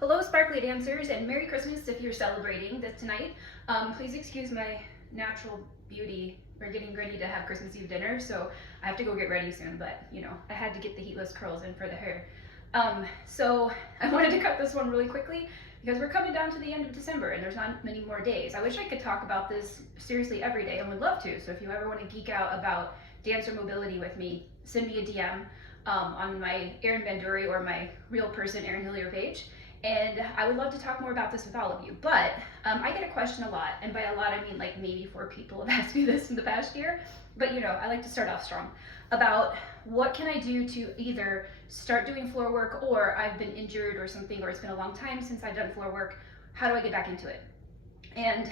Hello, sparkly dancers, and Merry Christmas if you're celebrating this tonight. Please excuse my natural beauty. We're getting ready to have Christmas Eve dinner, so I have to go get ready soon, but I had to get the heatless curls in for the hair. So I wanted to cut this one really quickly because we're coming down to the end of December and there's not many more days. I wish I could talk about this seriously every day and would love to, so if you ever want to geek out about dancer mobility with me, send me a DM on my Erin Banduri or my real person Erin Hillier page. And I would love to talk more about this with all of you. But I get a question a lot, and by a lot I mean like maybe 4 people have asked me this in the past year, but I like to start off strong, about what can I do to either start doing floor work, or I've been injured or something, or it's been a long time since I've done floor work, how do I get back into it? And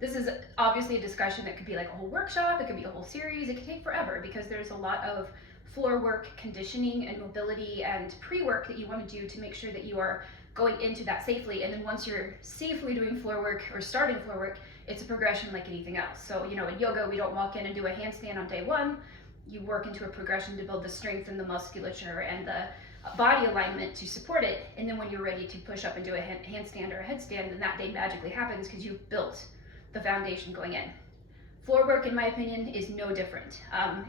this is obviously a discussion that could be like a whole workshop, it could be a whole series, it could take forever because there's a lot of floor work, conditioning, and mobility and pre-work that you want to do to make sure that you are going into that safely. And then once you're safely doing floor work or starting floor work, it's a progression like anything else. So in yoga, we don't walk in and do a handstand on day one. You work into a progression to build the strength and the musculature and the body alignment to support it. And then when you're ready to push up and do a handstand or a headstand, then that day magically happens because you've built the foundation going in. Floor work, in my opinion, is no different.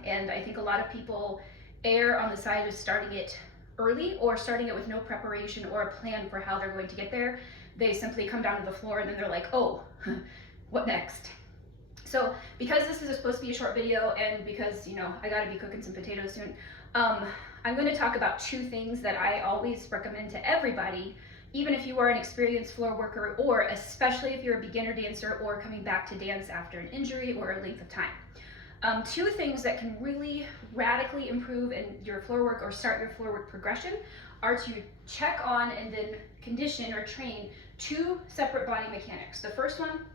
And I think a lot of people err on the side of starting it early or starting it with no preparation or a plan for how they're going to get there. They simply come down to the floor and then they're like, oh, what next? So because this is supposed to be a short video and because, I gotta be cooking some potatoes soon, I'm gonna talk about 2 things that I always recommend to everybody, even if you are an experienced floor worker, or especially if you're a beginner dancer or coming back to dance after an injury or a length of time. 2 things that can really radically improve in your floor work or start your floor work progression are to check on and then condition or train 2 separate body mechanics. The first one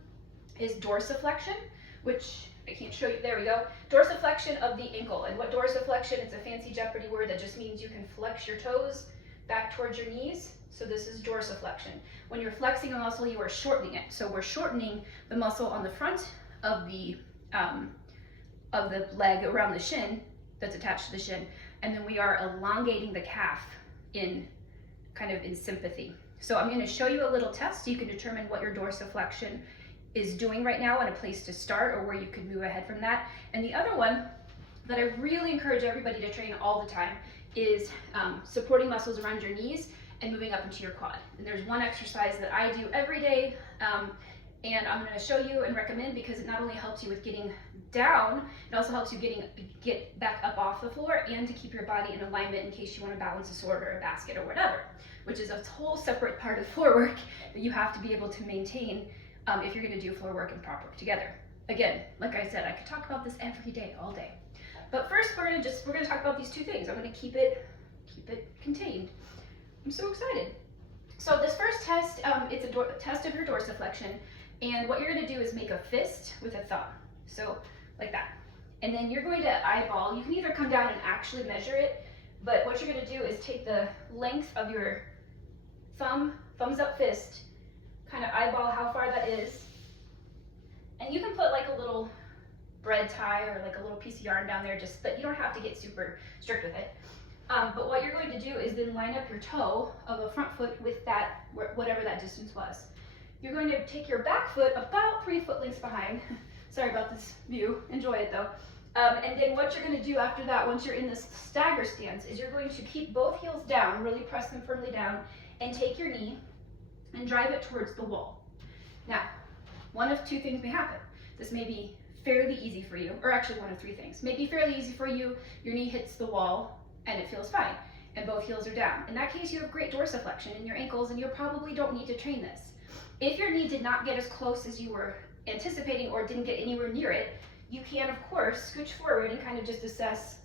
is dorsiflexion, which I can't show you, there we go. Dorsiflexion of the ankle. And what dorsiflexion, it's a fancy Jeopardy word that just means you can flex your toes back towards your knees. So this is dorsiflexion. When you're flexing a muscle, you are shortening it. So we're shortening the muscle on the front of the leg around the shin that's attached to the shin, and then we are elongating the calf in sympathy. So I'm going to show you a little test so you can determine what your dorsiflexion is doing right now and a place to start, or where you could move ahead from that. And the other one that I really encourage everybody to train all the time is supporting muscles around your knees and moving up into your quad. And there's one exercise that I do every day, and I'm going to show you and recommend because it not only helps you with getting down, it also helps you get back up off the floor and to keep your body in alignment in case you want to balance a sword or a basket or whatever, which is a whole separate part of floor work that you have to be able to maintain if you're going to do floor work and prop work together. Again, like I said, I could talk about this every day, all day. But first, we're going to talk about these 2 things. I'm going to keep it contained. I'm so excited. So this first test, it's a test of your dorsiflexion, and what you're going to do is make a fist with a thumb. So like that. And then you're going to eyeball. You can either come down and actually measure it, but what you're going to do is take the length of your thumbs up fist, kind of eyeball how far that is, and you can put like a little bread tie or like a little piece of yarn down there, but you don't have to get super strict with it. But what you're going to do is then line up your toe of a front foot with that, whatever that distance was. You're going to take your back foot about 3 foot lengths behind. Sorry about this view, enjoy it though. And then what you're going to do after that, once you're in this stagger stance, is you're going to keep both heels down, really press them firmly down, and take your knee and drive it towards the wall. Now, one of 2 things may happen. This may be fairly easy for you, or actually one of 3 things. Maybe fairly easy for you, your knee hits the wall and it feels fine, and both heels are down. In that case, you have great dorsiflexion in your ankles and you probably don't need to train this. If your knee did not get as close as you were anticipating or didn't get anywhere near it, you can of course scooch forward and kind of just assess,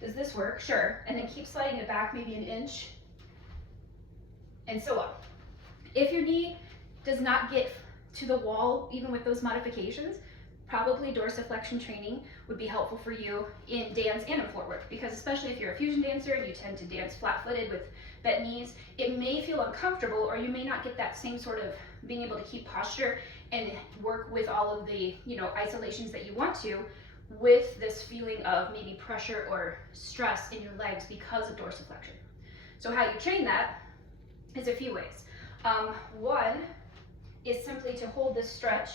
does this work? Sure. And then keep sliding it back maybe an inch, and so on. If your knee does not get to the wall, even with those modifications, probably dorsiflexion training would be helpful for you in dance and in floor work, because especially if you're a fusion dancer and you tend to dance flat-footed with bent knees, it may feel uncomfortable, or you may not get that same sort of being able to keep posture and work with all of the isolations that you want to, with this feeling of maybe pressure or stress in your legs because of dorsiflexion. So how you train that is a few ways. One is simply to hold this stretch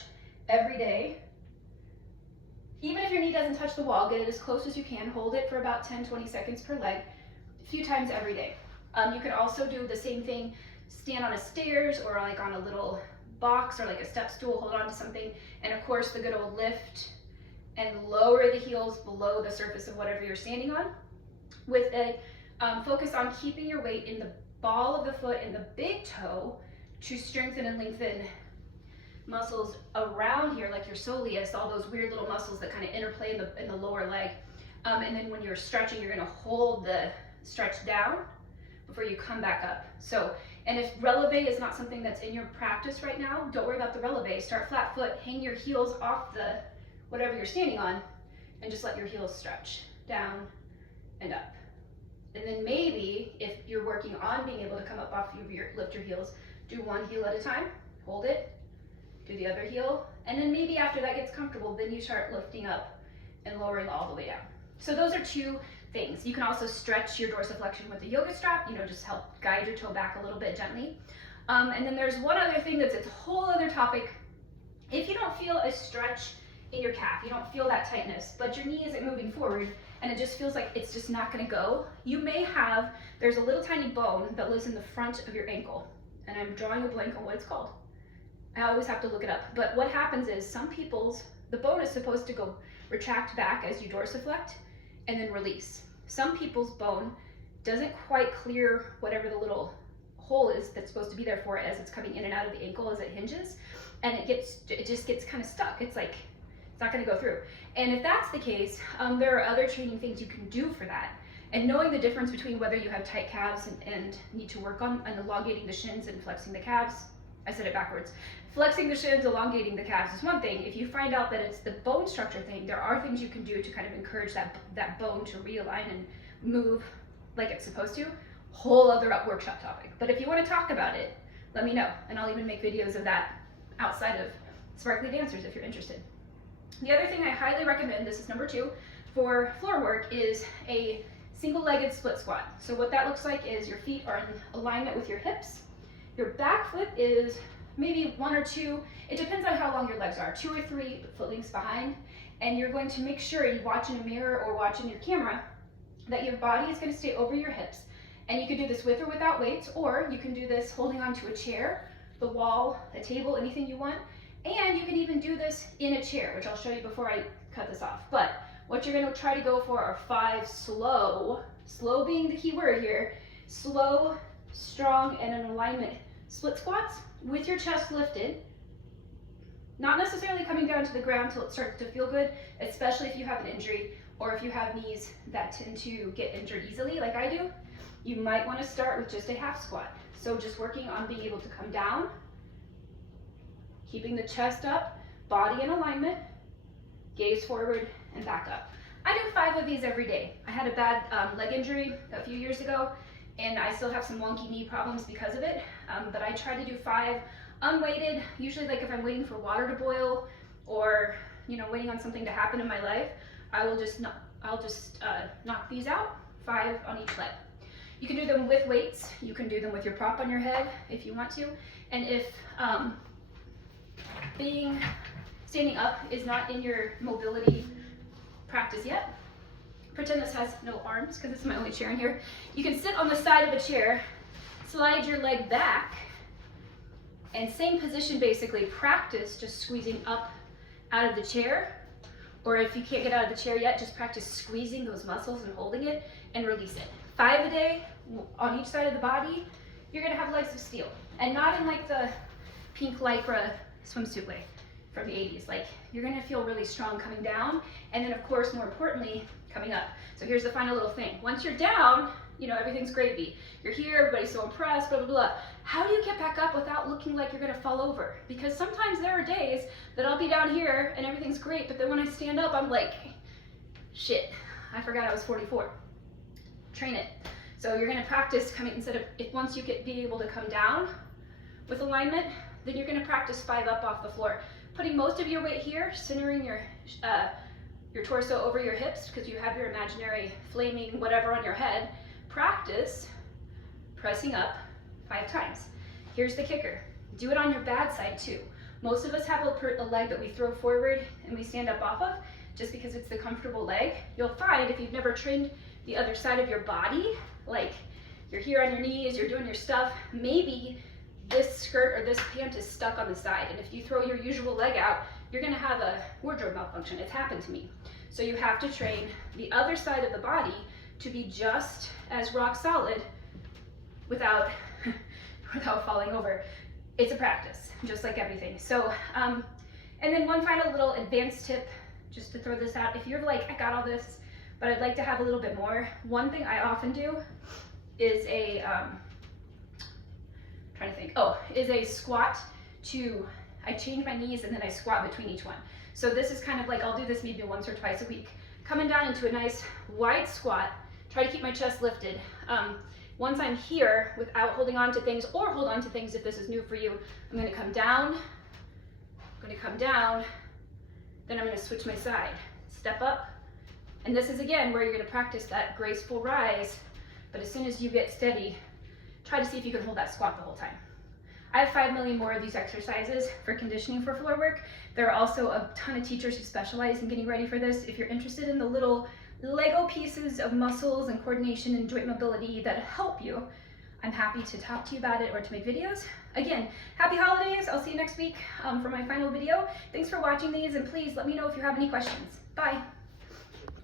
every day. Even if your knee doesn't touch the wall, get it as close as you can. Hold it for about 10-20 seconds per leg, a few times every day. You can also do the same thing, stand on a stairs or like on a little box or like a step stool, hold on to something, and of course the good old lift and lower the heels below the surface of whatever you're standing on, with a focus on keeping your weight in the ball of the foot and the big toe to strengthen and lengthen muscles around here, like your soleus, all those weird little muscles that kind of interplay in the lower leg. And then when you're stretching, you're going to hold the stretch down before you come back up. So, and if releve is not something that's in your practice right now, don't worry about the releve. Start flat foot, hang your heels off the whatever you're standing on, and just let your heels stretch down and up. And then maybe if you're working on being able to come up off lift your heels, do one heel at a time, hold it, do the other heel, and then maybe after that gets comfortable, then you start lifting up and lowering all the way down. So those are two things. You can also stretch your dorsiflexion with the yoga strap, just help guide your toe back a little bit gently. And then there's one other thing that's a whole other topic. If you don't feel a stretch in your calf, you don't feel that tightness, but your knee isn't moving forward and it just feels like it's just not gonna go, you may have, there's a little tiny bone that lives in the front of your ankle, and I'm drawing a blank on what it's called. I always have to look it up. But what happens is some people's, the bone is supposed to go retract back as you dorsiflect and then release. Some people's bone doesn't quite clear whatever the little hole is that's supposed to be there for it as it's coming in and out of the ankle as it hinges, and it just gets kind of stuck. It's like, it's not gonna go through. And if that's the case, there are other training things you can do for that. And knowing the difference between whether you have tight calves and need to work on elongating the shins and flexing the calves, I said it backwards. Flexing the shins, elongating the calves is one thing. If you find out that it's the bone structure thing, there are things you can do to kind of encourage that bone to realign and move like it's supposed to. Whole other workshop topic. But if you want to talk about it, let me know. And I'll even make videos of that outside of Sparkly Dancers if you're interested. The other thing I highly recommend, this is number 2, for floor work is a single-legged split squat. So what that looks like is your feet are in alignment with your hips. Your back foot is maybe 1 or 2, it depends on how long your legs are, 2 or 3 foot lengths behind, and you're going to make sure you watch in a mirror or watch in your camera that your body is going to stay over your hips. And you can do this with or without weights, or you can do this holding onto a chair, the wall, a table, anything you want, and you can even do this in a chair, which I'll show you before I cut this off. But what you're going to try to go for are 5 slow being the key word here, slow, strong, and in alignment split squats with your chest lifted, not necessarily coming down to the ground till it starts to feel good, especially if you have an injury or if you have knees that tend to get injured easily like I do. You might want to start with just a half squat. So just working on being able to come down, keeping the chest up, body in alignment, gaze forward and back up. I do 5 of these every day. I had a bad leg injury a few years ago, and I still have some wonky knee problems because of it, but I try to do 5 unweighted, usually like if I'm waiting for water to boil or waiting on something to happen in my life, I'll just knock these out, 5 on each leg. You can do them with weights, you can do them with your prop on your head if you want to, and if standing up is not in your mobility practice yet, pretend this has no arms because this is my only chair in here. You can sit on the side of a chair, slide your leg back, and same position basically, practice just squeezing up out of the chair, or if you can't get out of the chair yet, just practice squeezing those muscles and holding it and release it. 5 a day on each side of the body, you're gonna have legs of steel, and not in like the pink lycra swimsuit way from the 80s. Like, you're gonna feel really strong coming down, and then of course, more importantly, coming up. So here's the final little thing. Once you're down, everything's gravy. You're here, everybody's so impressed, blah, blah, blah. How do you get back up without looking like you're gonna fall over? Because sometimes there are days that I'll be down here and everything's great, but then when I stand up, I'm like, shit, I forgot I was 44. Train it. So you're gonna practice coming, once you be able to come down with alignment, then you're gonna practice 5 up off the floor. Putting most of your weight here, centering your torso over your hips because you have your imaginary flaming whatever on your head. Practice pressing up 5 times. Here's the kicker. Do it on your bad side too. Most of us have a leg that we throw forward and we stand up off of just because it's the comfortable leg. You'll find if you've never trained the other side of your body, like you're here on your knees, you're doing your stuff, maybe this skirt or this pant is stuck on the side. And if you throw your usual leg out, you're gonna have a wardrobe malfunction. It's happened to me. So you have to train the other side of the body to be just as rock solid without falling over. It's a practice, just like everything. So, and then one final little advanced tip, just to throw this out. If you're like, I got all this, but I'd like to have a little bit more. One thing I often do is a, is a squat I change my knees and then I squat between each one. So this is kind of like, I'll do this maybe once or twice a week. Coming down into a nice wide squat, try to keep my chest lifted. Once I'm here without holding on to things, or hold on to things if this is new for you, I'm gonna come down, then I'm gonna switch my side. Step up, and this is again where you're gonna practice that graceful rise, but as soon as you get steady, try to see if you can hold that squat the whole time. I have 5 million more of these exercises for conditioning for floor work. There are also a ton of teachers who specialize in getting ready for this. If you're interested in the little Lego pieces of muscles and coordination and joint mobility that help you, I'm happy to talk to you about it or to make videos. Again, happy holidays. I'll see you next week for my final video. Thanks for watching these, and please let me know if you have any questions. Bye.